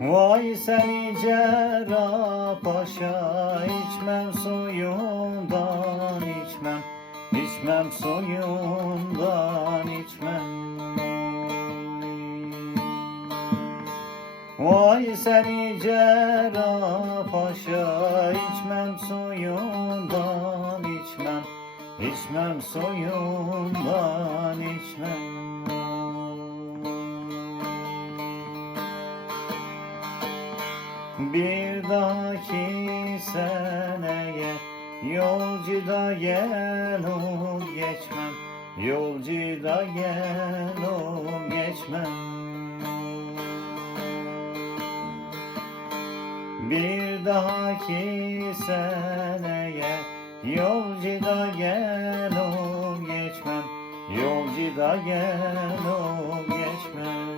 Vay seni cerrah paşa, içmem suyundan içmem, içmem suyundan içmem. Vay seni cerrah paşa, içmem suyundan içmem, içmem suyundan içmem. Bir dahaki seneye yolcuda yelum geçmem, yolcuda yelum geçmem. Bir dahaki seneye yolcuda yelum geçmem, yolcuda yelum geçmem.